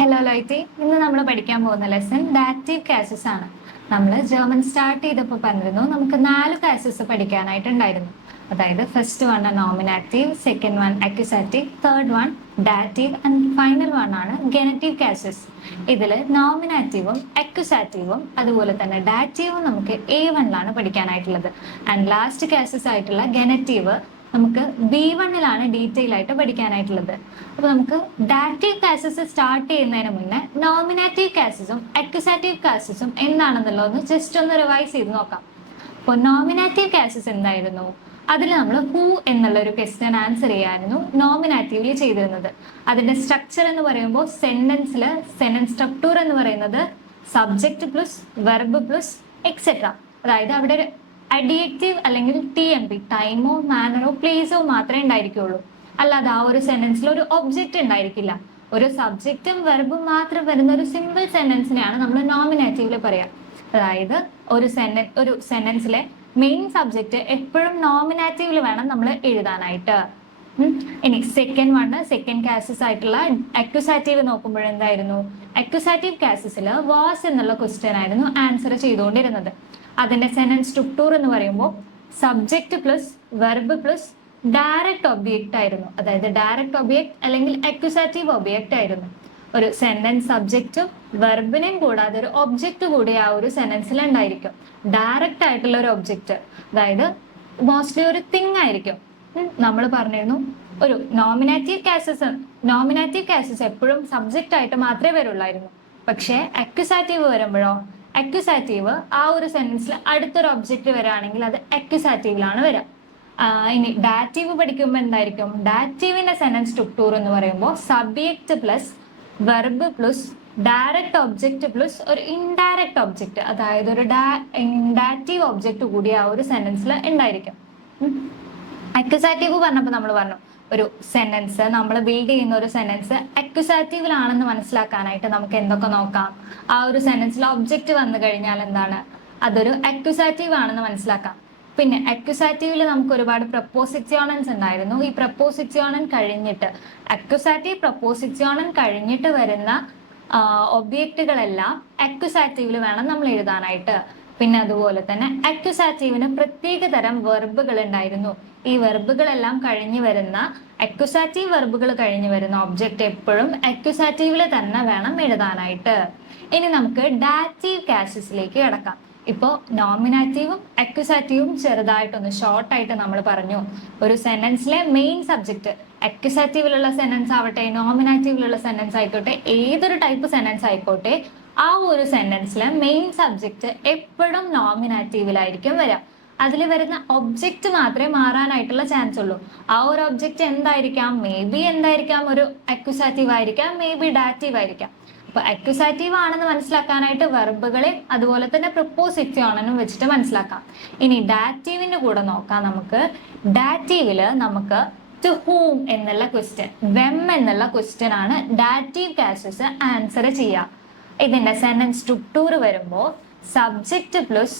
Hello ലോയ്റ്റി, ഇന്ന് നമ്മൾ പഠിക്കാൻ പോകുന്ന ലെസൺ ഡാറ്റീവ് കാസസ് ആണ്. നമ്മൾ ജർമ്മൻ സ്റ്റാർട്ട് ചെയ്തപ്പോൾ പറഞ്ഞിരുന്നു നമുക്ക് 4 കാസസ് പഠിക്കാനായിട്ടുണ്ടായിരുന്നു. അതായത് first one nominative, second one accusative, third one dative and final one ആണ് ഗെനറ്റീവ് കാസസ്. ഇതിൽ നോമിനാറ്റീവും അക്യൂസാറ്റീവും അതുപോലെ തന്നെ ഡാറ്റീവും നമുക്ക് A1ലാണ് പഠിക്കാനായിട്ടുള്ളത്. ആൻഡ് ലാസ്റ്റ് കാസസ് ആയിട്ടുള്ള ഗെനറ്റീവ് നമുക്ക് B1ലാണ് ഡീറ്റെയിൽ ആയിട്ട് പഠിക്കാനായിട്ടുള്ളത്. അപ്പൊ നമുക്ക് ഡാറ്റീവ് കാസസ് സ്റ്റാർട്ട് ചെയ്യുന്നതിന് മുന്നേ നോമിനാറ്റീവ് കാസസും അക്യൂസാറ്റീവ് കാസസും എന്താണെന്നുള്ളതൊന്ന് ജസ്റ്റ് ഒന്ന് റിവൈസ് ചെയ്ത് നോക്കാം. അപ്പോൾ നോമിനാറ്റീവ് കാസസ് എന്തായിരുന്നു? അതിൽ നമ്മൾ ഹൂ എന്നുള്ള ഒരു ക്വസ്റ്റ്യൻ ആൻസർ ചെയ്യായിരുന്നു നോമിനാറ്റീവ്ലി ചെയ്തിരുന്നത്. അതിന്റെ സ്ട്രക്ചർ എന്ന് പറയുമ്പോൾ സെന്റൻസ് സ്ട്രക്ചർ എന്ന് പറയുന്നത് subject plus verb plus etcetera. അതായത് അവിടെ ഒരു അഡിയേറ്റീവ് അല്ലെങ്കിൽ TMP, ടൈമോ മാനറോ പ്ലേസോ മാത്രമേ ഉണ്ടായിരിക്കുള്ളൂ. അല്ലാതെ ആ ഒരു സെന്റൻസിൽ ഒരു ഒബ്ജക്റ്റ് ഉണ്ടായിരിക്കില്ല. ഒരു സബ്ജക്റ്റും വെർബും മാത്രം വരുന്ന ഒരു സിമ്പിൾ സെന്റൻസിനെയാണ് നമ്മൾ നോമിനാറ്റീവില് പറയാം. അതായത് ഒരു സെന്റൻസിലെ മെയിൻ സബ്ജക്റ്റ് എപ്പോഴും നോമിനാറ്റീവില് വേണം നമ്മൾ എഴുതാനായിട്ട്. ഇനി സെക്കൻഡ് കാസസ് ആയിട്ടുള്ള അക്യൂസാറ്റീവ് നോക്കുമ്പോൾ എന്തായിരുന്നു? അക്യൂസാറ്റീവ് കാസസിൽ വാസ് എന്നുള്ള ക്വസ്റ്റ്യൻ ആയിരുന്നു ആൻസർ ചെയ്തുകൊണ്ടിരുന്നത്. അതിന്റെ സെന്റൻസ് സ്ട്രക്ചർ എന്ന് പറയുമ്പോൾ subject plus verb plus direct object ആയിരുന്നു. അതായത് ഡയറക്റ്റ് ഒബ്ജക്റ്റ് അല്ലെങ്കിൽ അക്യൂസാറ്റീവ് ഒബ്ജക്റ്റ് ആയിരുന്നു. ഒരു സെന്റൻസ് സബ്ജക്റ്റും വെർബിനെയും കൂടാതെ ഒരു ഒബ്ജക്റ്റ് കൂടി ആ ഒരു സെന്റൻസിൽ ഉണ്ടായിരിക്കും. ഡയറക്റ്റ് ആയിട്ടുള്ള ഒരു ഒബ്ജക്റ്റ്, അതായത് മോസ്റ്റ്ലി ഒരു തിങ് ആയിരിക്കും. നമ്മൾ പറഞ്ഞിരുന്നു ഒരു നോമിനാറ്റീവ് കാസസ് എപ്പോഴും സബ്ജക്റ്റ് ആയിട്ട് മാത്രമേ വരുള്ളായിരുന്നു. പക്ഷേ അക്യൂസാറ്റീവ് വരുമ്പോഴോ, അക്യൂസാറ്റീവ് ആ ഒരു സെന്റൻസിൽ അടുത്തൊരു ഒബ്ജക്റ്റ് വരികയാണെങ്കിൽ അത് അക്യൂസാറ്റീവിലാണ് വരിക. ഇനി ഡാറ്റീവ് പഠിക്കുമ്പോൾ എന്തായിരിക്കും? ഡാറ്റീവിന്റെ സെന്റൻസ് സ്ട്രക്ചർ എന്ന് പറയുമ്പോൾ subject plus verb plus direct object plus ഒരു ഇൻഡയറക്റ്റ് ഒബ്ജക്റ്റ്, അതായത് ഒരു ഡാറ്റീവ് ഒബ്ജക്റ്റ് കൂടി ആ ഒരു സെന്റൻസിൽ ഉണ്ടായിരിക്കും. അക്യൂസാറ്റീവ് പറഞ്ഞപ്പോൾ നമ്മൾ പറഞ്ഞു ഒരു സെന്റൻസ് നമ്മൾ ബിൽഡ് ചെയ്യുന്ന ഒരു സെന്റൻസ് അക്യൂസാറ്റീവിലാണെന്ന് മനസ്സിലാക്കാനായിട്ട് നമുക്ക് എന്തൊക്കെ നോക്കാം? ആ ഒരു സെന്റൻസിൽ ഒബ്ജക്റ്റ് വന്നു കഴിഞ്ഞാൽ എന്താണ്? അതൊരു അക്യൂസാറ്റീവ് ആണെന്ന് മനസ്സിലാക്കാം. പിന്നെ അക്യൂസാറ്റീവിൽ നമുക്ക് ഒരുപാട് പ്രപ്പോസിറ്റ്യോണൻസ് ഉണ്ടായിരുന്നു. ഈ പ്രപ്പോസിറ്റ്യോണൻ കഴിഞ്ഞിട്ട് അക്യൂസാറ്റീവ് പ്രപ്പോസിറ്റ്യോണൻ കഴിഞ്ഞിട്ട് വരുന്ന ഒബ്ജക്റ്റുകളെല്ലാം അക്യൂസാറ്റീവിൽ വേണം നമ്മൾ എഴുതാനായിട്ട്. പിന്നെ അതുപോലെ തന്നെ അക്യൂസാറ്റീവിന് പ്രത്യേക തരം വെർബുകൾ ഉണ്ടായിരുന്നു. ഈ വെർബുകളെല്ലാം കഴിഞ്ഞു വരുന്ന അക്യൂസാറ്റീവ് വെർബുകൾ കഴിഞ്ഞു വരുന്ന ഒബ്ജക്റ്റ് എപ്പോഴും അക്യൂസാറ്റീവിൽ തന്നെ വേണം എഴുതാനായിട്ട്. ഇനി നമുക്ക് ഡാറ്റീവ് കാസസിലേക്ക് കിടക്കാം. ഇപ്പോൾ നോമിനാറ്റീവും അക്യൂസാറ്റീവും ചെറുതായിട്ടൊന്ന് ഷോർട്ടായിട്ട് നമ്മൾ പറഞ്ഞു. ഒരു സെന്റൻസിലെ മെയിൻ സബ്ജക്റ്റ് അക്യൂസാറ്റീവിലുള്ള സെന്റൻസ് ആവട്ടെ, നോമിനാറ്റീവിലുള്ള സെന്റൻസ് ആയിക്കോട്ടെ, ഏതൊരു ടൈപ്പ് സെന്റൻസ് ആയിക്കോട്ടെ, ആ ഒരു സെന്റൻസിലെ മെയിൻ സബ്ജക്റ്റ് എപ്പോഴും നോമിനാറ്റീവിലായിരിക്കും വരിക. അതിൽ വരുന്ന ഒബ്ജക്റ്റ് മാത്രമേ മാറാനായിട്ടുള്ള ചാൻസ് ഉള്ളൂ. ആ ഒരു ഒബ്ജക്റ്റ് എന്തായിരിക്കാം? മേ ബി ഒരു അക്യൂസാറ്റീവ് ആയിരിക്കാം, മേ ബി ഡാറ്റീവ് ആയിരിക്കാം. അപ്പൊ അക്യൂസാറ്റീവ് ആണെന്ന് മനസ്സിലാക്കാനായിട്ട് വെർബുകളെ അതുപോലെ തന്നെ പ്രപ്പോസിറ്റ്യോണനും വെച്ചിട്ട് മനസ്സിലാക്കാം. ഇനി ഡാറ്റീവിന്റെ കൂടെ നോക്കാം. നമുക്ക് ഡാറ്റീവില് നമുക്ക് ടു ഹൂം എന്നുള്ള ക്വസ്റ്റ്യൻ, വെം എന്നുള്ള ക്വസ്റ്റ്യൻ ആണ് ഡാറ്റീവ് കാസസ് ആൻസർ ചെയ്യുക. ഇതിന്റെ സെന്റൻസ് സ്ട്രക്ചർ വരുമ്പോൾ സബ്ജക്റ്റ് പ്ലസ്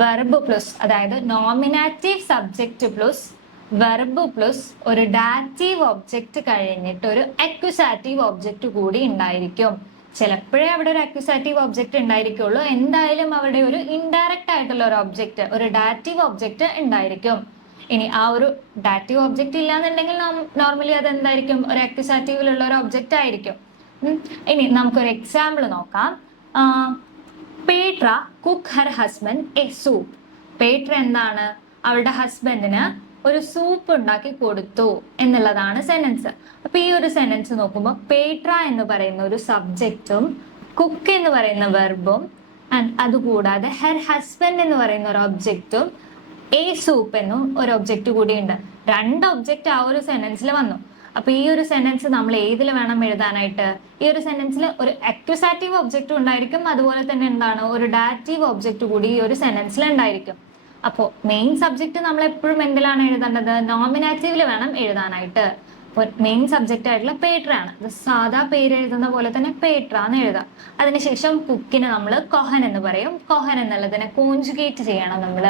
വെർബ് പ്ലസ്, അതായത് nominative subject plus verb plus ഒരു ഡാറ്റീവ് ഒബ്ജക്റ്റ് കഴിഞ്ഞിട്ട് ഒരു അക്യൂസാറ്റീവ് ഒബ്ജക്റ്റ് കൂടി ഉണ്ടായിരിക്കും. ചിലപ്പോഴേ അവിടെ ഒരു അക്യൂസാറ്റീവ് ഒബ്ജക്റ്റ് ഉണ്ടായിരിക്കുള്ളൂ. എന്തായാലും അവിടെ ഒരു ഇൻഡയറക്റ്റ് ആയിട്ടുള്ള ഒരു ഒബ്ജക്റ്റ്, ഒരു ഡാറ്റീവ് ഒബ്ജക്റ്റ് ഉണ്ടായിരിക്കും. ഇനി ആ ഒരു ഡാറ്റീവ് ഒബ്ജക്റ്റ് ഇല്ലാന്നുണ്ടെങ്കിൽ നോർമലി അത് എന്തായിരിക്കും? ഒരു അക്യൂസാറ്റീവിലുള്ള ഒരു ഒബ്ജക്റ്റ് ആയിരിക്കും. ഇനി നമുക്കൊരു എക്സാമ്പിൾ നോക്കാം. Petra cook her husband a soup. Petra എന്താണ്? അവളുടെ ഹസ്ബൻഡിന് ഒരു സൂപ്പ് ഉണ്ടാക്കി കൊടുത്തു എന്നുള്ളതാണ് സെന്റൻസ്. അപ്പൊ ഈ ഒരു സെന്റൻസ് നോക്കുമ്പോൾ പേട്ര എന്ന് പറയുന്ന ഒരു സബ്ജക്റ്റും കുക്ക് എന്ന് പറയുന്ന വെർബും അതുകൂടാതെ ഹെർ ഹസ്ബൻഡ് എന്ന് പറയുന്ന ഒരു ഒബ്ജക്റ്റും എ സൂപ്പ് എന്നും ഒരു ഒബ്ജക്റ്റ് കൂടിയുണ്ട്. 2 ഒബ്ജക്റ്റ് ആ ഒരു സെന്റൻസിൽ വന്നു. അപ്പൊ ഈ ഒരു സെന്റൻസ് നമ്മൾ ഏതിൽ വേണം എഴുതാനായിട്ട്? ഈ ഒരു സെന്റൻസിൽ ഒരു അക്യൂസാറ്റീവ് ഒബ്ജക്റ്റ് ഉണ്ടായിരിക്കും, അതുപോലെ തന്നെ എന്താണ്? ഒരു ഡാറ്റീവ് ഒബ്ജക്റ്റ് കൂടി ഈ ഒരു സെന്റൻസിൽ ഉണ്ടായിരിക്കും. അപ്പോൾ മെയിൻ സബ്ജക്റ്റ് നമ്മൾ എപ്പോഴും എന്തിലാണ് എഴുതേണ്ടത്? നോമിനാറ്റീവിൽ വേണം എഴുതാനായിട്ട്. അപ്പോൾ മെയിൻ സബ്ജക്റ്റ് ആയിട്ടുള്ള പേട്ര ആണ്. ഇത് സാധാ പേര് എഴുതുന്ന പോലെ തന്നെ പേട്ര എന്ന് എഴുതാം. അതിനുശേഷം കുക്കിന് നമ്മൾ കൊഹൻ എന്ന് പറയും. കൊഹൻ എന്നുള്ളതിനെ കോൺജുഗേറ്റ് ചെയ്യണം. നമ്മൾ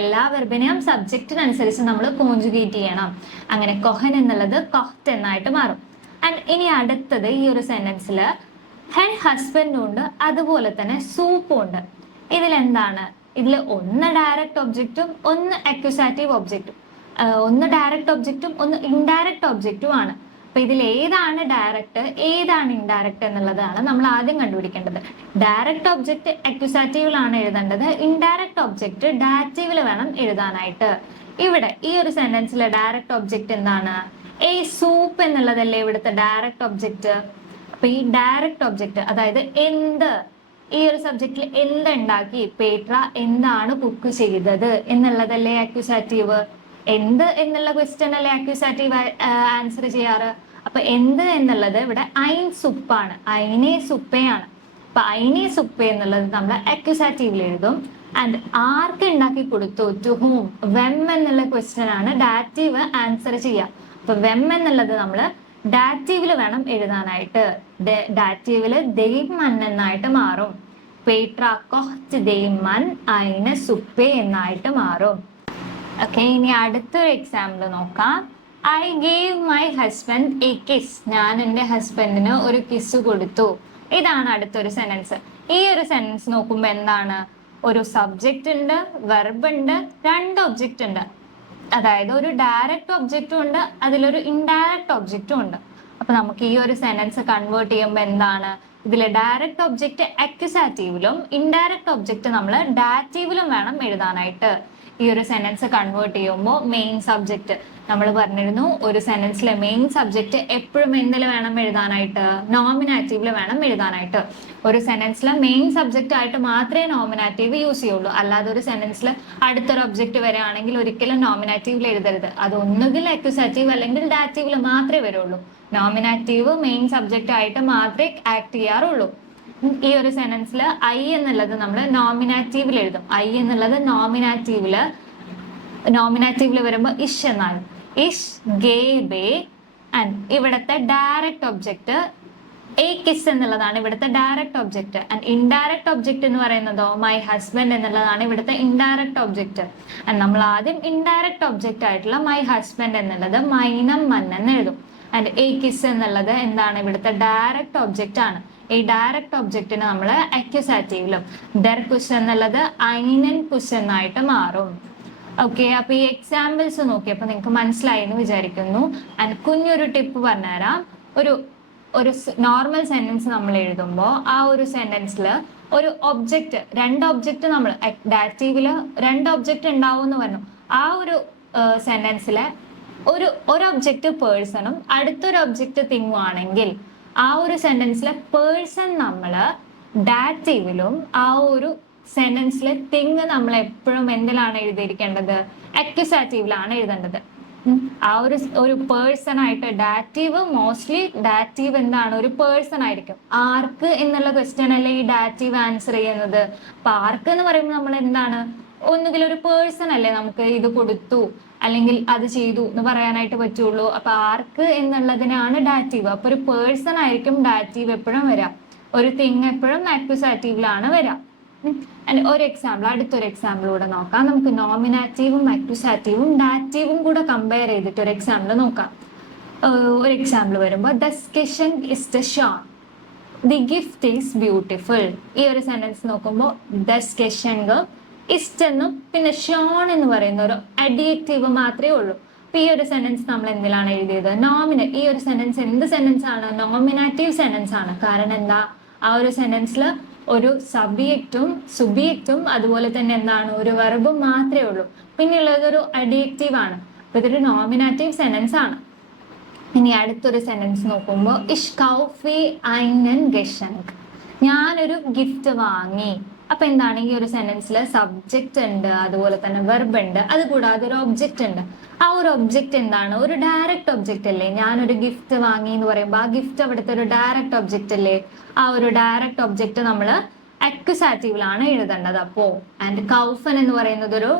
എല്ലാ വെർബിനെയും സബ്ജക്റ്റിനനുസരിച്ച് നമ്മൾ കോൺജുഗേറ്റ് ചെയ്യണം. അങ്ങനെ കൊഹൻ എന്നുള്ളത് കൊഹ്റ്റ് എന്നായിട്ട് മാറും. ആൻഡ് ഇനി അടുത്തത് ഈ ഒരു സെന്റൻസിൽ ഹെർ ഹസ്ബൻഡും ഉണ്ട്, അതുപോലെ തന്നെ സൂപ്പും ഉണ്ട്. ഇതിലെന്താണ്? ഇതിൽ ഒന്ന് ഡയറക്റ്റ് ഒബ്ജക്റ്റും ഒന്ന് അക്യൂസാറ്റീവ് ഒബ്ജക്റ്റും, ഒന്ന് ഡയറക്റ്റ് ഒബ്ജക്റ്റും ഒന്ന് ഇൻഡയറക്റ്റ് ഒബ്ജക്റ്റും ആണ്. അപ്പൊ ഇതിൽ ഏതാണ് ഡയറക്റ്റ് ഏതാണ് ഇൻഡയറക്റ്റ് എന്നുള്ളതാണ് നമ്മൾ ആദ്യം കണ്ടുപിടിക്കേണ്ടത്. ഡയറക്റ്റ് ഒബ്ജക്റ്റ് അക്യൂസാറ്റീവിലാണ് എഴുതേണ്ടത്, ഇൻഡയറക്റ്റ് ഒബ്ജക്റ്റ് ഡാറ്റീവിൽ വേണം എഴുതാനായിട്ട്. ഇവിടെ ഈ ഒരു സെന്റൻസിലെ ഡയറക്റ്റ് ഒബ്ജക്റ്റ് എന്താണ്? എ സൂപ്പ് എന്നുള്ളതല്ലേ ഇവിടുത്തെ ഡയറക്റ്റ് ഒബ്ജക്റ്റ്. അപ്പൊ ഈ ഡയറക്റ്റ് ഒബ്ജക്റ്റ്, അതായത് എന്ത്, ഈ ഒരു സബ്ജക്റ്റിൽ എന്തുണ്ടാക്കി, പേട്ര എന്താണ് കുക്ക് ചെയ്തത് എന്നുള്ളതല്ലേ അക്യൂസാറ്റീവ്. എന്ത് എന്നുള്ള ക്വസ്റ്റ്യൻ അല്ലേ അക്യൂസാറ്റീവ് ആൻസർ ചെയ്യാറ്. അപ്പൊ എന്ത് എന്നുള്ളത് ഇവിടെ ഐൻ സുപ്പാണ്, ഐനെ സുപ്പയാണ്. അപ്പൊ ഐനെ സുപ്പ എന്നുള്ളത് നമ്മൾ അക്യൂസാറ്റീവിൽ എഴുതും. ആൻഡ് ആർക്ക് ഉണ്ടാക്കി കൊടുത്തു, ടു ഹൂം. വെം എന്നുള്ള ക്വസ്റ്റ്യൻ ആണ് ഡാറ്റീവ് ആൻസർ ചെയ്യുക. അപ്പൊ വെം എന്നുള്ളത് നമ്മൾ ഡാറ്റീവിൽ വേണം എഴുതാനായിട്ട്. ഡാറ്റീവില് ദെയ്മൻ എന്നായിട്ട് മാറും. പേട്ര കൊഹ്റ്റ് ദെയ്മൻ ഐനെ സുപ്പേ എന്നായിട്ട് മാറും. ഓക്കെ, ഇനി അടുത്തൊരു എക്സാമ്പിൾ നോക്കാം. I gave my husband A kiss. ഞാൻ എൻ്റെ ഹസ്ബൻഡിന് ഒരു കിസ് കൊടുത്തു. ഇതാണ് അടുത്തൊരു സെന്റൻസ്. ഈ ഒരു സെന്റൻസ് നോക്കുമ്പോൾ എന്താണ്? ഒരു സബ്ജക്റ്റ് ഉണ്ട്, വെർബ് ഉണ്ട്, രണ്ട് ഒബ്ജക്റ്റ് ഉണ്ട്. അതായത് ഒരു ഡയറക്റ്റ് ഒബ്ജക്റ്റും ഉണ്ട്, അതിലൊരു ഇൻഡയറക്റ്റ് ഒബ്ജക്റ്റും ഉണ്ട്. അപ്പൊ നമുക്ക് ഈ ഒരു സെന്റൻസ് കൺവേർട്ട് ചെയ്യുമ്പോൾ എന്താണ്? ഇതിൽ ഡയറക്റ്റ് ഒബ്ജക്റ്റ് അക്യൂസാറ്റീവിലും ഇൻഡയറക്റ്റ് ഒബ്ജക്റ്റ് നമ്മൾ ഡാറ്റീവിലും വേണം എഴുതാനായിട്ട്. ഈ ഒരു സെന്റൻസ് കൺവേർട്ട് ചെയ്യുമ്പോൾ മെയിൻ സബ്ജക്റ്റ് നമ്മൾ പറഞ്ഞിരുന്നു, ഒരു സെന്റൻസിലെ മെയിൻ സബ്ജക്റ്റ് എപ്പോഴും എന്തിൽ വേണം എഴുതാനായിട്ട്? നോമിനാറ്റീവിൽ വേണം എഴുതാനായിട്ട്. ഒരു സെന്റൻസിലെ മെയിൻ സബ്ജക്റ്റ് ആയിട്ട് മാത്രമേ നോമിനാറ്റീവ് യൂസ് ചെയ്യുള്ളൂ. അല്ലാതെ ഒരു സെന്റൻസിൽ അടുത്തൊരു ഒബ്ജക്റ്റ് വരികയാണെങ്കിൽ ഒരിക്കലും നോമിനാറ്റീവിൽ എഴുതരുത്. അത് ഒന്നുകിൽ അക്യൂസാറ്റീവ് അല്ലെങ്കിൽ ഡാറ്റീവിൽ മാത്രമേ വരുള്ളൂ. നോമിനാറ്റീവ് മെയിൻ സബ്ജക്റ്റ് ആയിട്ട് മാത്രമേ ആക്ട് ചെയ്യാറുള്ളൂ. ഈ ഒരു സെന്റൻസിൽ ഐ എന്നുള്ളത് നമ്മൾ നോമിനാറ്റീവിൽ എഴുതും. ഐ എന്നുള്ളത് നോമിനാറ്റീവിൽ വരുമ്പോൾ ഇഷ് എന്നാണ്. ഇഷ് ഗേബേ. ആൻഡ് ഇവിടുത്തെ ഡയറക്റ്റ് ഒബ്ജക്റ്റ് എ കിസ് എന്നുള്ളതാണ് ഇവിടുത്തെ direct object. And indirect object എന്ന് പറയുന്നതോ മൈ ഹസ്ബൻഡ് എന്നുള്ളതാണ് ഇവിടുത്തെ ഇൻഡയറക്റ്റ് ഒബ്ജക്റ്റ്. ആൻഡ് നമ്മൾ ആദ്യം ഇൻഡയറക്റ്റ് ഒബ്ജക്റ്റ് ആയിട്ടുള്ള മൈ ഹസ്ബൻഡ് എന്നുള്ളത് മൈനം മൻ എന്ന് എഴുതും. ആൻഡ് എ കിസ് എന്നുള്ളത് എന്താണ്? ഇവിടുത്തെ ഡയറക്റ്റ് ഒബ്ജക്റ്റ് ആണ്. ഈ ഡയറക്റ്റ് ഒബ്ജക്റ്റിന് നമ്മൾ അക്യൂസാറ്റീവിലും, ദർ കുസ് എന്നുള്ളത് ഐനൻ കുസ് എന്നായിട്ട് മാറും. ഓക്കെ, അപ്പൊ ഈ എക്സാമ്പിൾസ് നോക്കിയപ്പോൾ നിങ്ങൾക്ക് മനസ്സിലായി എന്ന് വിചാരിക്കുന്നു. ആൻഡ് കുഞ്ഞൊരു ടിപ്പ് പറഞ്ഞുതരാം. ഒരു നോർമൽ സെന്റൻസ് നമ്മൾ എഴുതുമ്പോൾ ആ ഒരു സെന്റൻസിൽ ഒരു ഒബ്ജക്റ്റ്, രണ്ട് ഒബ്ജക്റ്റ് നമ്മൾ ഡാറ്റീവില് രണ്ട് ഒബ്ജക്റ്റ് ഉണ്ടാവും എന്ന് പറഞ്ഞു. ആ ഒരു സെന്റൻസിലെ ഒരു ഒബ്ജക്റ്റ് പേഴ്സണും അടുത്തൊരു ഒബ്ജക്റ്റ് തിങ്ങും ആണെങ്കിൽ ആ ഒരു സെന്റൻസിലെ പേഴ്സൺ നമ്മൾ ഡാറ്റീവിലും ആ ഒരു സെന്റൻസിലെ തിങ് നമ്മൾ എപ്പോഴും എന്തിലാണ് എഴുതിയിരിക്കേണ്ടത്? അക്യൂസാറ്റീവിലാണ് എഴുതേണ്ടത്. ആ ഒരു പേഴ്സൺ ആയിട്ട് ഡാറ്റീവ്, മോസ്റ്റ്ലി ഡാറ്റീവ് എന്താണ്? ഒരു പേഴ്സൺ ആയിരിക്കും. ആർക്ക് എന്നുള്ള ക്വസ്റ്റ്യൻ അല്ലേ ഈ ഡാറ്റീവ് ആൻസർ ചെയ്യുന്നത്. അപ്പൊ ആർക്ക് എന്ന് പറയുമ്പോൾ നമ്മൾ എന്താണ്? ഒന്നുകിൽ ഒരു പേഴ്സൺ അല്ലേ നമുക്ക് ഇത് കൊടുത്തു അല്ലെങ്കിൽ അത് ചെയ്തു എന്ന് പറയാനായിട്ട് പറ്റുള്ളൂ. അപ്പൊ ആർക്ക് എന്നുള്ളതിനാണ് ഡാറ്റീവ്. അപ്പൊ ഒരു പേഴ്സൺ ആയിരിക്കും ഡാറ്റീവ് എപ്പോഴും വരാം. ഒരു തിങ് എപ്പോഴും അക്യൂസാറ്റീവിലാണ് വരാം. ഒരു എക്സാമ്പിൾ, അടുത്തൊരു എക്സാമ്പിൾ കൂടെ നോക്കാം. നമുക്ക് നോമിനാറ്റീവും അക്യൂസാറ്റീവും ഡാറ്റീവും കൂടെ കമ്പയർ ചെയ്തിട്ട് ഒരു എക്സാമ്പിൾ നോക്കാം. ഒരു എക്സാമ്പിൾ വരുമ്പോൾ ദ സ്കെഷൻ ഇസ് ദ ഷോൺ, ദി ഗിഫ്റ്റ് ഈസ് ബ്യൂട്ടിഫുൾ. ഈ ഒരു സെന്റൻസ് നോക്കുമ്പോൾ ദ സ്കെഷൻ ഇസ്റ്റ് എന്നും പിന്നെ ഷോൺ എന്ന് പറയുന്ന ഒരു അഡിയേറ്റീവ് മാത്രമേ ഉള്ളൂ. അപ്പൊ ഈ ഒരു സെന്റൻസ് നമ്മൾ എന്തിലാണ് എഴുതിയത്? ഈ ഒരു സെന്റൻസ് എന്ത് സെന്റൻസ് ആണ്? നോമിനാറ്റീവ് സെന്റൻസ് ആണ്. കാരണം എന്താ? ആ ഒരു സെന്റൻസിൽ ഒരു സുബിയക്റ്റും അതുപോലെ തന്നെ എന്താണ്? ഒരു വെർബും മാത്രമേ ഉള്ളൂ. പിന്നെയുള്ളത് ഒരു അഡിയേറ്റീവ് ആണ്. അപ്പൊ ഇതൊരു നോമിനാറ്റീവ് സെന്റൻസ് ആണ്. ഇനി അടുത്തൊരു സെന്റൻസ് നോക്കുമ്പോൾ ഇഷ് കൗഫി ഐനൻ ഗെഷങ്ക്, ഞാനൊരു ഗിഫ്റ്റ് വാങ്ങി. അപ്പൊ എന്താണ്? ഈ ഒരു സെന്റൻസിൽ സബ്ജക്റ്റ് ഉണ്ട്, അതുപോലെ തന്നെ വെർബ് ഉണ്ട്, അതുകൂടാതെ ഒരു ഒബ്ജക്റ്റ് ഉണ്ട്. ആ ഒരു ഒബ്ജക്റ്റ് എന്താണ്? ഒരു ഡയറക്റ്റ് ഒബ്ജക്റ്റ് അല്ലേ? ഞാനൊരു ഗിഫ്റ്റ് വാങ്ങി എന്ന് പറയുമ്പോൾ ആ ഗിഫ്റ്റ് അവിടുത്തെ ഒരു ഡയറക്റ്റ് ഒബ്ജക്റ്റ് അല്ലേ? ആ ഒരു ഡയറക്റ്റ് ഒബ്ജക്റ്റ് നമ്മൾ അക്യൂസാറ്റീവിലാണ് എഴുതേണ്ടത്. അപ്പോ ആൻഡ് കൗഫൻ എന്ന് പറയുന്നത് ഒരു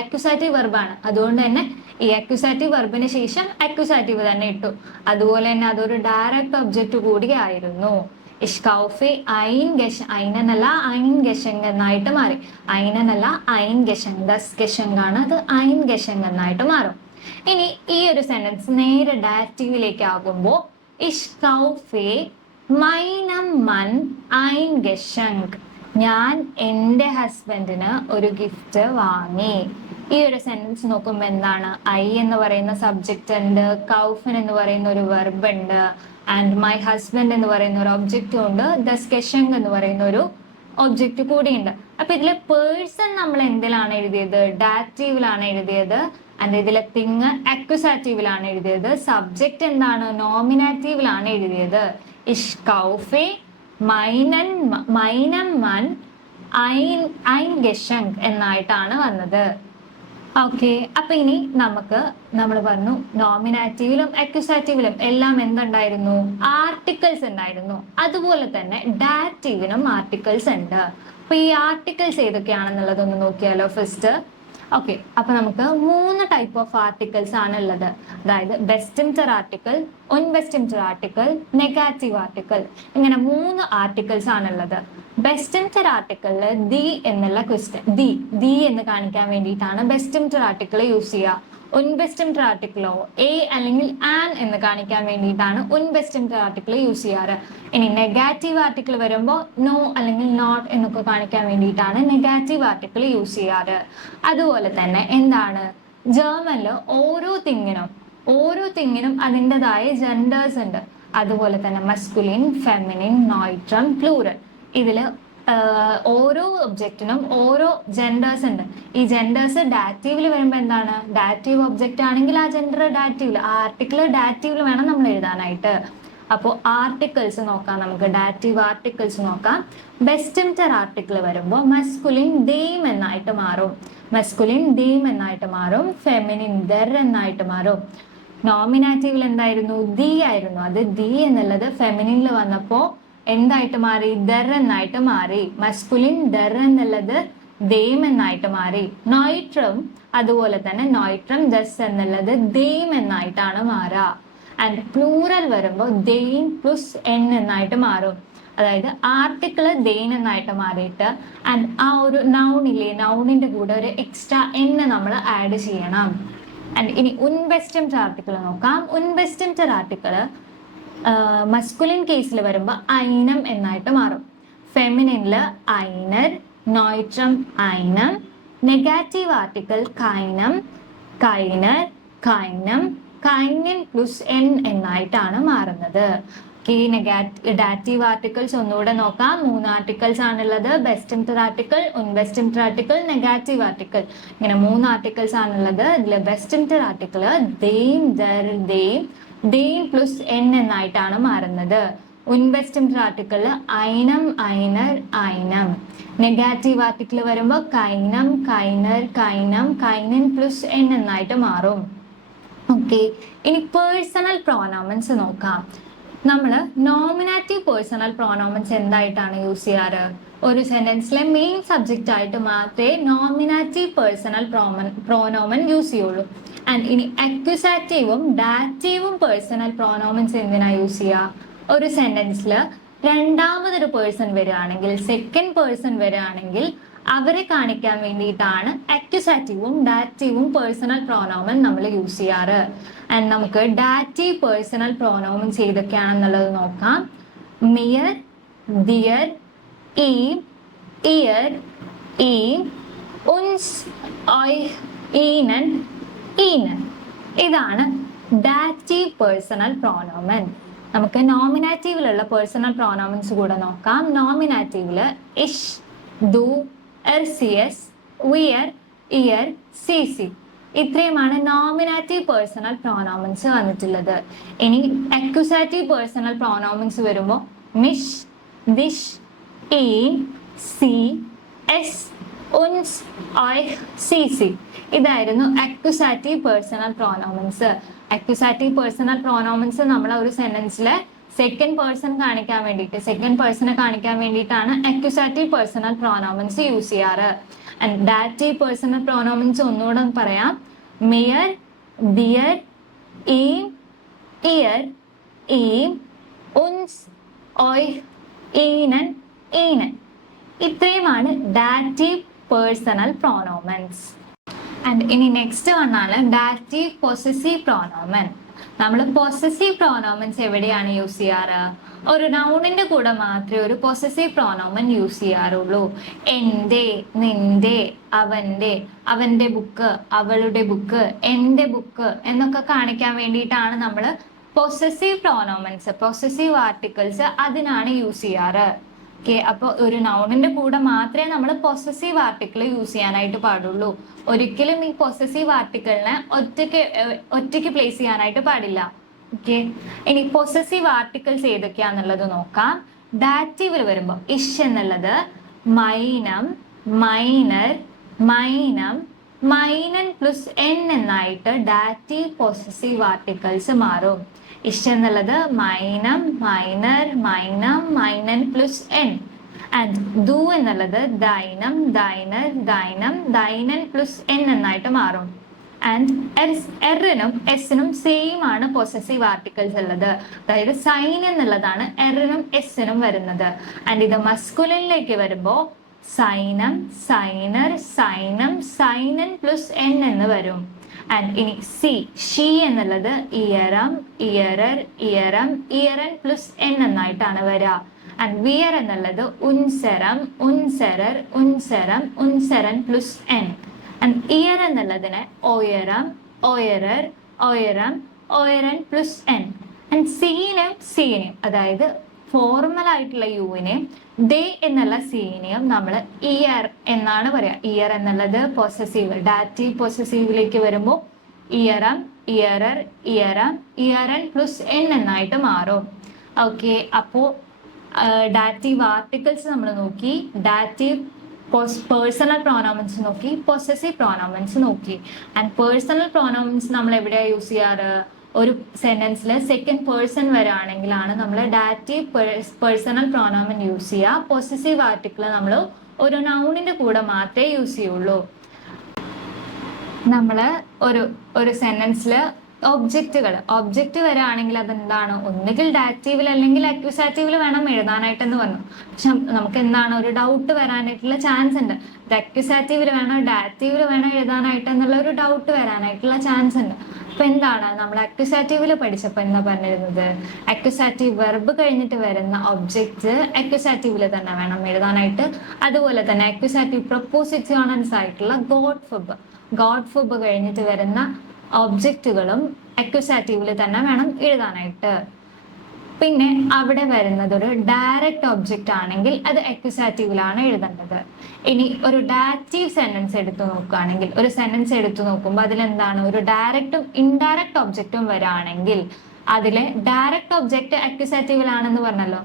അക്യൂസാറ്റീവ് വെർബാണ്. അതുകൊണ്ട് തന്നെ ഈ അക്യൂസാറ്റീവ് വെർബിന് ശേഷം അക്യൂസാറ്റീവ് തന്നെ ഇട്ടു. അതുപോലെ തന്നെ അതൊരു ഡയറക്റ്റ് ഒബ്ജക്റ്റ് കൂടി ആയിരുന്നു. ഇഷ്കൗഫി ഐൻ ഗെഷ്, ഐനല്ല ഐൻ ഗെഷങ് എന്നായിട്ട് മാറി. ഐനല്ല ഐൻ ഗെഷങ്, ദസ് ഗെഷങ് ആണ്, അത് ഐൻ ഗെഷങ് എന്നായിട്ട് മാറും. ഇനി ഈ ഒരു സെന്റൻസ് നേരെ ഡാറ്റീവിലേക്ക് ആകുമ്പോൾ ഇഷ് കൗഫെ മൈനം മൻ ഐൻ ഗഷങ്ക്. ഞാൻ എൻ്റെ ഹസ്ബൻഡിന് ഒരു ഗിഫ്റ്റ് വാങ്ങി. ഈ ഒരു സെന്റൻസ് നോക്കുമ്പോൾ എന്താണ്? ഐ എന്ന് പറയുന്ന സബ്ജക്റ്റ് ഉണ്ട്, കൗഫൻ എന്ന് പറയുന്ന ഒരു വെർബ് ഉണ്ട്, ആൻഡ് മൈ ഹസ്ബൻഡ് എന്ന് പറയുന്ന ഒരു ഒബ്ജക്റ്റും ഉണ്ട്, ദസ് ഗഷങ്ക് എന്ന് പറയുന്ന ഒരു ഒബ്ജക്റ്റ് കൂടിയുണ്ട്. അപ്പൊ ഇതിലെ പേഴ്സൺ നമ്മൾ എന്തിലാണ് എഴുതിയത്? ഡാറ്റീവിലാണ് എഴുതിയത്. ആൻഡ് ഇതിലെ തിങ് അക്യുസാറ്റീവിലാണ് എഴുതിയത്. സബ്ജക്റ്റ് എന്താണ്? നോമിനാറ്റീവിലാണ് എഴുതിയത്. ഇഷ് കൗഫെ മൈനം മൻ ഐൻ ഗഷങ്ക് എന്നായിട്ടാണ് വന്നത്. ഓക്കെ, അപ്പൊ ഇനി നമ്മൾ പറഞ്ഞു നോമിനാറ്റീവിലും അക്യുസാറ്റീവിലും എല്ലാം എന്തുണ്ടായിരുന്നു? ആർട്ടിക്കിൾസ് ഉണ്ടായിരുന്നു. അതുപോലെ തന്നെ ഡാറ്റീവിനും ആർട്ടിക്കിൾസ് ഉണ്ട്. അപ്പൊ ഈ ആർട്ടിക്കിൾസ് ഏതൊക്കെയാണെന്നുള്ളതൊന്ന് നോക്കിയാലോ ഫസ്റ്റ്. ഓക്കെ, അപ്പൊ നമുക്ക് 3 ടൈപ്പ് ഓഫ് ആർട്ടിക്കിൾസ് ആണ് ഉള്ളത്. അതായത് ബെസ്റ്റിംറ്റർ ആർട്ടിക്കിൾ, ഉൻബെസ്റ്റിംറ്റർ ആർട്ടിക്കിൾ, നെഗാറ്റീവ് ആർട്ടിക്കിൾ. ഇങ്ങനെ 3 ആർട്ടിക്കിൾസ് ആണുള്ളത്. ബെസ്റ്റിംറ്റർ ആർട്ടിക്കിളില് ദി എന്നുള്ള ദി എന്ന് കാണിക്കാൻ വേണ്ടിയിട്ടാണ് ബെസ്റ്റിംറ്റർ ആർട്ടിക്കിൾ യൂസ് ചെയ്യുക. ഉൻബെസ്റ്റിംറ്റർ ആർട്ടിക്കിളോ എ അല്ലെങ്കിൽ ആൻ എന്ന് കാണിക്കാൻ വേണ്ടിയിട്ടാണ് ഉൻബെസ്റ്റിംറ്റർ ആർട്ടിക്കിൾ യൂസ് ചെയ്യാറ്. ഇനി നെഗാറ്റീവ് ആർട്ടിക്കിൾ വരുമ്പോൾ നോ അല്ലെങ്കിൽ നോട്ട് എന്നൊക്കെ കാണിക്കാൻ വേണ്ടിയിട്ടാണ് നെഗാറ്റീവ് ആർട്ടിക്കിൾ യൂസ് ചെയ്യാറ്. അതുപോലെ തന്നെ എന്താണ്? ജർമ്മനിൽ ഓരോ തിങ്ങിനും അതിൻ്റെതായ ജെൻഡേഴ്സ് ഉണ്ട്. അതുപോലെ തന്നെ മസ്കുലിൻ, ഫെമിനിൻ, നോയിട്രം, പ്ലൂറൽ. ഇതില് ഓരോ ഒബ്ജക്റ്റിനും ഓരോ ജെൻഡേഴ്സ് ഉണ്ട്. ഈ ജെൻഡേഴ്സ് ഡാറ്റീവിൽ വരുമ്പോൾ എന്താണ്? ഡാറ്റീവ് ഒബ്ജക്റ്റ് ആണെങ്കിൽ ആ ജെൻഡർ ഡാറ്റീവിൽ, ആ ആർട്ടിക്കിൾ ഡാറ്റീവിൽ വേണം നമ്മൾ എഴുതാനായിട്ട്. അപ്പോൾ ആർട്ടിക്കിൾസ് നോക്കാം നമുക്ക്. ഡാറ്റീവ് ആർട്ടിക്കിൾസ് നോക്കാം. ബെസ്റ്റിംറ്റർ ആർട്ടിക്കിൾ വരുമ്പോൾ മസ്കുലിൻ ദെയിം എന്നായിട്ട് മാറും. ഫെമിനിൻ ദർ എന്നായിട്ട് മാറും. നോമിനാറ്റീവിൽ എന്തായിരുന്നു? ദി ആയിരുന്നു. അത് ദി എന്നുള്ളത് ഫെമിനിനിൽ വന്നപ്പോ എന്തായിട്ട് മാറി? ദർ എന്നായിട്ട് മാറി. മസ്കുലിൻ ദർ എന്നുള്ളത് ദെയിം എന്നായിട്ട് മാറി. നോയിട്രം അതുപോലെ തന്നെ നോയിട്രം ദസ് എന്നുള്ളത് ദെയിം എന്നായിട്ടാണ് മാറുക. ആൻഡ് പ്ലൂറൽ വരുമ്പോൾ ദെയിം പ്ലസ് എൻ എന്നായിട്ട് മാറും. അതായത് ആർട്ടിക്കിള് ദെയിൻ എന്നായിട്ട് മാറിയിട്ട് ആൻഡ് ആ ഒരു നൗണില്ലേ, നൗണിന്റെ കൂടെ ഒരു എക്സ്ട്രാ എൻ നമ്മൾ ആഡ് ചെയ്യണം. ആൻഡ് ഇനി ഉൻബെസ്റ്റിംറ്റർ ആർട്ടിക്കിൾ നോക്കാം. ഉൻബെസ്റ്റിംറ്റർ ആർട്ടിക്കിള് മസ്കുലിൻ കേസിൽ വരുമ്പോൾ ഐനം എന്നായിട്ട് മാറും. ഫെമിനിനില് ഐനർ, നോയിട്രം ഐനം. നെഗാറ്റീവ് ആർട്ടിക്കിൾ കൈനം, കൈനർ, കൈനം, കൈനിൻ പ്ലസ് എൻ എന്നായിട്ടാണ് മാറുന്നത്. ഈ ഡാറ്റീവ് ആർട്ടിക്കിൾസ് ഒന്നുകൂടെ നോക്കാം. 3 ആർട്ടിക്കിൾസ് ആണുള്ളത്. ബെസ്റ്റിംറ്റർ ആർട്ടിക്കിൾ, ഉൻബെസ്റ്റിംറ്റർ ആർട്ടിക്കിൾ, നെഗാറ്റീവ് ആർട്ടിക്കിൾ. ഇങ്ങനെ 3 ആർട്ടിക്കിൾസ് ആണുള്ളത്. ഇതിൽ ബെസ്റ്റിംറ്റർ ആർട്ടിക്കിൾ ദെയിം, ദർ, ദെയിം പ്ലസ് എൻ എന്നായിട്ടാണ് മാറുന്നത്. ഉൻബെസ്റ്റിംറ്റർ ആർട്ടിക്കിൾ ഐനം, ഐനർ, ഐനം. നെഗാറ്റീവ് ആർട്ടിക്കിൾ വരുമ്പോൾ കൈനം, കൈനർ, കൈനം, കൈനിൻ പ്ലസ് എൻ എന്നായിട്ട് മാറും. ഓക്കെ, ഇനി പേഴ്സണൽ പ്രോനോമൻസ് നോക്കാം. നമ്മൾ നോമിനാറ്റീവ് പേഴ്സണൽ പ്രോനോമൻസ് എന്തായിട്ടാണ് യൂസ് ചെയ്യാറ്? ഒരു സെന്റൻസിലെ മെയിൻ സബ്ജക്റ്റ് ആയിട്ട് മാത്രമേ നോമിനാറ്റീവ് പേഴ്സണൽ പ്രോനോമൻ യൂസ് ചെയ്യുള്ളൂ. ആൻഡ് ഇനി അക്യുസാറ്റീവും ഡാറ്റീവും പേഴ്സണൽ പ്രോനോമൻസ് എന്തിനാ യൂസ് ചെയ്യുക? ഒരു സെന്റൻസിൽ രണ്ടാമതൊരു പേഴ്സൺ വരികയാണെങ്കിൽ, സെക്കൻഡ് പേഴ്സൺ വരികയാണെങ്കിൽ അവരെ കാണിക്കാൻ വേണ്ടിയിട്ടാണ് അക്യുസാറ്റീവും ഡാറ്റീവും പേഴ്സണൽ പ്രോനോമൻ നമ്മൾ യൂസ് ചെയ്യാറ്. ആൻഡ് നമുക്ക് ഡാറ്റീവ് പേഴ്സണൽ പ്രോനോമൻസ് ഏതൊക്കെയാണെന്നുള്ളത് നോക്കാം. മിയർ, ദിയർ, ഈം, ഇയർ, ഈം, ഉൻസ്, ഓയ്, ഈനൻ, ഈനൻ. ഇതാണ് ഡാറ്റീവ് പേഴ്സണൽ പ്രോനോമൻ. നമുക്ക് നോമിനാറ്റീവിലുള്ള പേഴ്സണൽ പ്രോനോമൻസ് കൂടെ നോക്കാം. നോമിനാറ്റീവില് ഇഷ്, ദു, എർസിയസ്, വിയർ, ഇയർ, സിസി. ഇത്രയുമാണ് നോമിനാറ്റീവ് പേഴ്സണൽ പ്രോനോമൻസ് വന്നിട്ടുള്ളത്. ഇനി അക്യുസാറ്റീവ് പേഴ്സണൽ പ്രോനോമൻസ് വരുമ്പോൾ മിഷ്, ദിഷ്, ഈൻ, സി, എസ്, ഉൻസ്, ഓയ്, സിസി. ഇതായിരുന്നു അക്യുസാറ്റീവ് പേഴ്സണൽ പ്രോനോമൻസ്. അക്യുസാറ്റീവ് പേഴ്സണൽ പ്രോനോമൻസ് നമ്മൾ ഒരു സെന്റൻസിലെ സെക്കൻഡ് പേഴ്സണെ കാണിക്കാൻ വേണ്ടിയിട്ടാണ് അക്യുസാറ്റീവ് പേഴ്സണൽ പ്രോനോമൻസ് യൂസ് ചെയ്യാറ്. ആൻഡ് ഡാറ്റീവ് പേഴ്സണൽ പ്രോനോമൻസ് ഒന്നുകൂടെ പറയാം. മിയർ, ദിയർ, ഈം, ഇയർ, ഈം, ഉൻസ്, ഓയ്, ഈനൻ, ഈനൻ. ഇത്രയുമാണ് ഡാറ്റീവ് പേഴ്സണൽ പ്രോനോമൻസ്. ആൻഡ് ഇനി നെക്സ്റ്റ് വന്നാണ് ഡാറ്റീവ് പൊസസീവ് പ്രോനോമൻ. നമ്മൾ പൊസസീവ് പ്രോനോമൻസ് എവിടെയാണ് യൂസ് ചെയ്യാറ്? ഒരു നൗണിന്റെ കൂടെ മാത്രമേ ഒരു പൊസസീവ് പ്രോനോമൻ യൂസ് ചെയ്യാറുള്ളൂ. എന്റെ, നിന്റെ, അവന്റെ, അവന്റെ ബുക്ക്, അവളുടെ ബുക്ക്, എന്റെ ബുക്ക് എന്നൊക്കെ കാണിക്കാൻ വേണ്ടിയിട്ടാണ് നമ്മൾ പൊസസീവ് പ്രോനോമൻസ്, പൊസസീവ് ആർട്ടിക്കിൾസ് അതിനാണ് യൂസ് ചെയ്യാറ്. ഓക്കെ, അപ്പോൾ ഒരു നൗണിന്റെ കൂടെ മാത്രമേ നമ്മൾ പൊസസീവ് ആർട്ടിക്കിൾ യൂസ് ചെയ്യാനായിട്ട് പാടുള്ളൂ. ഒരിക്കലും ഈ പൊസസീവ് ആർട്ടിക്കിളിനെ ഒറ്റയ്ക്ക് പ്ലേസ് ചെയ്യാനായിട്ട് പാടില്ല. ഓക്കെ, ഇനി പൊസസീവ് ആർട്ടിക്കിൾസ് ഏതൊക്കെയാന്നുള്ളത് നോക്കാം. ഡാറ്റീവിൽ വരുമ്പോൾ ഇഷ് എന്നുള്ളത് മൈനം, മൈനർ, മൈനം, മൈനൻ പ്ലസ് എൻ എന്നായിട്ട് ഡാറ്റീവ് പൊസസീവ് ആർട്ടിക്കിൾസ് മാറും. ഇഷ് എന്നുള്ളത് മൈനം, മൈനർ, മൈനം, മൈനൻ പ്ലസ് എൻ. ആൻഡ് ദു എന്നുള്ളത് ദൈനം, ദൈനർ, ദൈനം, ദൈനൻ പ്ലസ് എൻ എന്നായിട്ട് മാറും. ആൻഡ് എറിനും എസിനും സെയിം ആണ് പൊസസീവ് ആർട്ടിക്കിൾസ് ഉള്ളത്. അതായത് സൈൻ എന്നുള്ളതാണ് എറിനും എസിനും വരുന്നത്. ആൻഡ് ഇത് മസ്കുലിനിലേക്ക് വരുമ്പോൾ സൈനം, സൈനർ, സൈനം, സൈനൻ പ്ലസ് എൻ എന്ന് വരും. ആൻഡ് ഇനി സി, ഷീ എന്നുള്ളത് ഇയറം, ഇയറർ, ഇയറം, ഇയറൻ പ്ലസ് എൻ എന്നായിട്ടാണ് വരിക. ആൻഡ് വിയർ എന്നുള്ളത് ഉൻസരം, ഉൻസരർ, ഉൻസരം, ഉൻസരൻ പ്ലസ് എൻ. ആൻഡ് ഇയർ എന്നുള്ളതിന് ഒയറം, ഒയറർ, ഒയറം, ഒയറൻ പ്ലസ് എൻ. ആൻഡ് സീനും സീനെയും, അതായത് ഫോർമൽ ആയിട്ടുള്ള യുവിനെയും ദേ എന്നുള്ള സീനെയും നമ്മൾ ഇയർ എന്നാണ് പറയാ. ഇയർ എന്നുള്ളത് പൊസസീവ്, ഡാറ്റീവ് പൊസസീവിലേക്ക് വരുമ്പോൾ ഇയറം, ഇയറർ, ഇയറം, ഇയറൻ പ്ലസ് എൻ എന്നായിട്ട് മാറും. ഓക്കെ, അപ്പോൾ ഡാറ്റീവ് ആർട്ടിക്കിൾസ് നമ്മൾ നോക്കി, ഡാറ്റീവ് പേഴ്സണൽ പ്രോനോമൻസ് നോക്കി, പൊസസീവ് പ്രോനോമൻസ് നോക്കി. ആൻഡ് പേഴ്സണൽ പ്രോനോമൻസ് നമ്മൾ എവിടെയാണ് യൂസ് ചെയ്യാറ്? ഒരു സെന്റൻസിൽ സെക്കൻഡ് പേഴ്സൺ വരാണെങ്കിലാണ് നമ്മൾ ഡാറ്റീവ് പേഴ്സണൽ പ്രോനോമൻ യൂസ് ചെയ്യുക. പൊസസീവ് ആർട്ടിക്കിൾ നമ്മൾ ഒരു നൗണിന്റെ കൂടെ മാത്രമേ യൂസ് ചെയ്യുള്ളൂ. നമ്മൾ ഒരു സെന്റൻസിൽ ഒബ്ജക്റ്റ് വരാണെങ്കിൽ അതെന്താണ്? ഒന്നുകിൽ ഡാറ്റീവിൽ അല്ലെങ്കിൽ അക്യൂസാറ്റീവിൽ വേണം എഴുതാനായിട്ടെന്ന് പറഞ്ഞു. പക്ഷെ നമുക്ക് എന്താണ് ഒരു ഡൗട്ട് വരാനായിട്ടുള്ള ചാൻസ് ഉണ്ട്. ഇത് അക്യൂസാറ്റീവിൽ വേണോ ഡാറ്റീവിൽ വേണോ എഴുതാനായിട്ട് എന്നുള്ള ഒരു ഡൗട്ട് വരാനായിട്ടുള്ള ചാൻസ് ഉണ്ട്. അപ്പൊ എന്താണ് നമ്മൾ അക്യൂസാറ്റീവിൽ പഠിച്ചപ്പോൾ എന്താ പറഞ്ഞിരുന്നത്? അക്യൂസാറ്റീവ് വെർബ് കഴിഞ്ഞിട്ട് വരുന്ന ഒബ്ജക്റ്റ് അക്യൂസാറ്റീവിൽ തന്നെ വേണം എഴുതാനായിട്ട്. അതുപോലെ തന്നെ അക്യൂസാറ്റീവ് പ്രപ്പോസിഷണൽസ് ആയിട്ടുള്ള ഗോഡ് ഫുബ് കഴിഞ്ഞിട്ട് വരുന്ന ഒബ്ജക്റ്റുകളും അക്യൂസാറ്റീവിൽ തന്നെ വേണം എഴുതാനായിട്ട്. പിന്നെ അവിടെ വരുന്നത് ഒരു ഡയറക്റ്റ് ഒബ്ജക്റ്റ് ആണെങ്കിൽ അത് അക്യൂസാറ്റീവിലാണ് എഴുതേണ്ടത്. ഇനി ഒരു ഡാറ്റീവ് സെന്റൻസ് എടുത്തു നോക്കുകയാണെങ്കിൽ, ഒരു സെന്റൻസ് എടുത്തു നോക്കുമ്പോൾ അതിലെന്താണ് ഒരു ഡയറക്റ്റും ഇൻഡയറക്റ്റ് ഒബ്ജക്റ്റും വരാണെങ്കിൽ അതിലെ ഡയറക്റ്റ് ഒബ്ജക്റ്റ് അക്യൂസാറ്റീവിലാണെന്ന് പറഞ്ഞല്ലോ.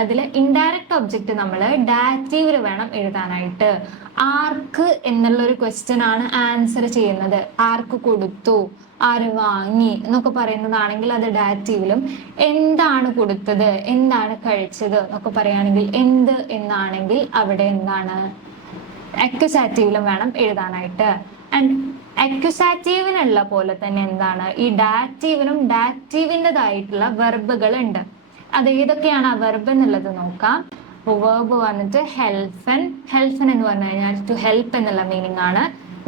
അതിലെ ഇൻഡയറക്റ്റ് ഒബ്ജക്റ്റ് നമ്മൾ ഡാറ്റീവിൽ വേണം എഴുതാനായിട്ട്. ആർക്ക് എന്നുള്ളൊരു ക്വസ്റ്റ്യൻ ആണ് ആൻസർ ചെയ്യുന്നത്. ആർക്ക് കൊടുത്തു, ആര് വാങ്ങി എന്നൊക്കെ പറയുന്നതാണെങ്കിൽ അത് ഡാറ്റീവിലും, എന്താണ് കൊടുത്തത്, എന്താണ് കഴിച്ചത് എന്നൊക്കെ പറയുകയാണെങ്കിൽ എന്ത് എന്നാണെങ്കിൽ അവിടെ എന്താണ് അക്യൂസാറ്റീവിലും വേണം എഴുതാനായിട്ട്. ആൻഡ് അക്യൂസാറ്റീവിനുള്ള പോലെ തന്നെ എന്താണ് ഈ ഡാറ്റീവിനും ഡാറ്റീവിൻ്റെതായിട്ടുള്ള വെർബുകൾ ഉണ്ട്. അത് ഏതൊക്കെയാണ് ആ വെർബ് എന്നുള്ളത് നോക്കാം. വെർബ് വന്നിട്ട് ഹെൽഫൻ എന്ന് പറഞ്ഞു കഴിഞ്ഞാൽ ടു ഹെൽപ്പ് എന്നുള്ള മീനിങ് ആണ്.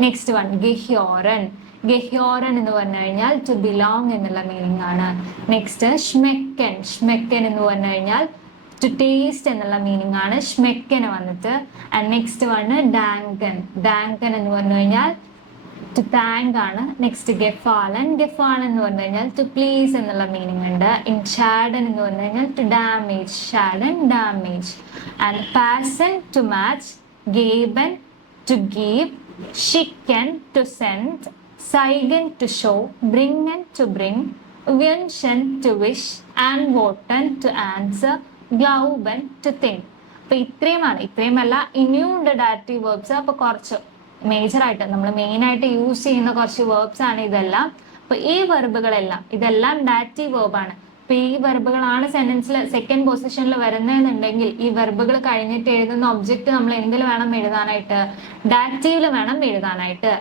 നെക്സ്റ്റ് വൺ ഗെഹ്യോറൻ എന്ന് പറഞ്ഞു കഴിഞ്ഞാൽ ടു ബിലോങ് എന്നുള്ള മീനിങ് ആണ്. നെക്സ്റ്റ് ഷ്മെക്കൻ എന്ന് പറഞ്ഞു കഴിഞ്ഞാൽ ടു ടേസ്റ്റ് എന്നുള്ള മീനിങ് ആണ് ഷ്മെക്കന് വന്നിട്ട്. ആൻഡ് നെക്സ്റ്റ് വണ് ഡാങ്കൻ എന്ന് പറഞ്ഞു കഴിഞ്ഞാൽ ടു താങ്ക് ആണ്. നെക്സ്റ്റ് ഗെഫാലൻ എന്ന് പറഞ്ഞു കഴിഞ്ഞാൽ ടു പ്ലീസ് എന്നുള്ള മീനിങ് ഉണ്ട്. ഇൻ ഷാഡൻ എന്ന് പറഞ്ഞു കഴിഞ്ഞാൽ ടു ഡാമേജ്. ആൻഡ് പാസൻ ടു മാച്ച്, ഗേബൻ ടു ഗീവ്, ഷിക്കൻ ടു സെൻഡ്, സൈഗൻ ടു ഷോ, ബ്രിങ്ങൻ ടു ബ്രിങ്, വ്യൻഷൻ ടു വിഷ്, ആൻഡ് വോട്ടൻ ടു ആൻസർ, ഗ്ലൗബൻ ടു തിങ്ക്. അപ്പൊ ഇത്രയുമല്ല, ഇനിയും ഉണ്ട് ഡാറ്റീവ് വേർബ്സ്. അപ്പൊ കുറച്ച് മേജറായിട്ട് നമ്മൾ മെയിനായിട്ട് യൂസ് ചെയ്യുന്ന കുറച്ച് വേർബ്സ് ആണ് ഇതെല്ലാം. അപ്പൊ ഈ വെർബുകളെല്ലാം ഇതെല്ലാം ഡാറ്റീവ് വേർബാണ്. അപ്പൊ ഈ വെർബുകളാണ് സെന്റൻസിൽ സെക്കൻഡ് പൊസിഷനിൽ വരുന്നതെന്നുണ്ടെങ്കിൽ ഈ വെർബുകൾ കഴിഞ്ഞിട്ട് എഴുതുന്ന ഒബ്ജക്റ്റ് നമ്മൾ എന്തിൽ വേണം എഴുതാനായിട്ട്? ഡാറ്റീവിൽ വേണം എഴുതാനായിട്ട്.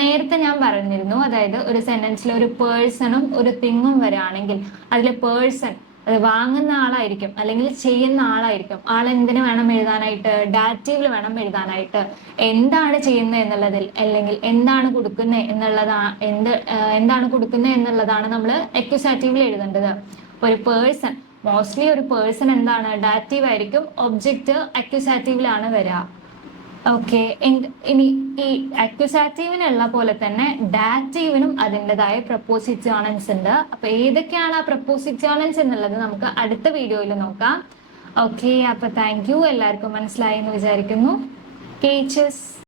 നേരത്തെ ഞാൻ പറഞ്ഞിരുന്നു, അതായത് ഒരു സെന്റൻസിൽ ഒരു പേഴ്സണും ഒരു തിങ്ങും വരികയാണെങ്കിൽ അതിലെ പേഴ്സൺ, അത് വാങ്ങുന്ന ആളായിരിക്കും അല്ലെങ്കിൽ ചെയ്യുന്ന ആളായിരിക്കും. ആൾ എന്തിനു വേണം എഴുതാനായിട്ട്? ഡാറ്റീവിൽ വേണം എഴുതാനായിട്ട്. എന്താണ് ചെയ്യുന്നത് എന്നുള്ളതിൽ, അല്ലെങ്കിൽ എന്താണ് കൊടുക്കുന്നത് എന്താണ് കൊടുക്കുന്നത് എന്നുള്ളതാണ് നമ്മൾ അക്യൂസാറ്റീവിൽ എഴുതേണ്ടത്. ഒരു പേഴ്സൺ, മോസ്റ്റ്ലി ഒരു പേഴ്സൺ എന്താണ്? ഡാറ്റീവ് ആയിരിക്കും. ഒബ്ജക്റ്റ് അക്യൂസാറ്റീവിലാണ് വരിക. ഓക്കെ, ഇനി ഈ അക്യൂസാറ്റീവിനുള്ള പോലെ തന്നെ ഡാറ്റീവിനും അതിൻ്റെതായ പ്രപ്പോസിറ്റോണൻസ് ഉണ്ട്. അപ്പൊ ഏതൊക്കെയാണ് ആ പ്രപ്പോസിറ്റോണൻസ് എന്നുള്ളത് നമുക്ക് അടുത്ത വീഡിയോയിൽ നോക്കാം. ഓക്കെ, അപ്പൊ താങ്ക് യു. എല്ലാവർക്കും മനസ്സിലായി എന്ന് വിചാരിക്കുന്നു. ടീച്ചേഴ്സ്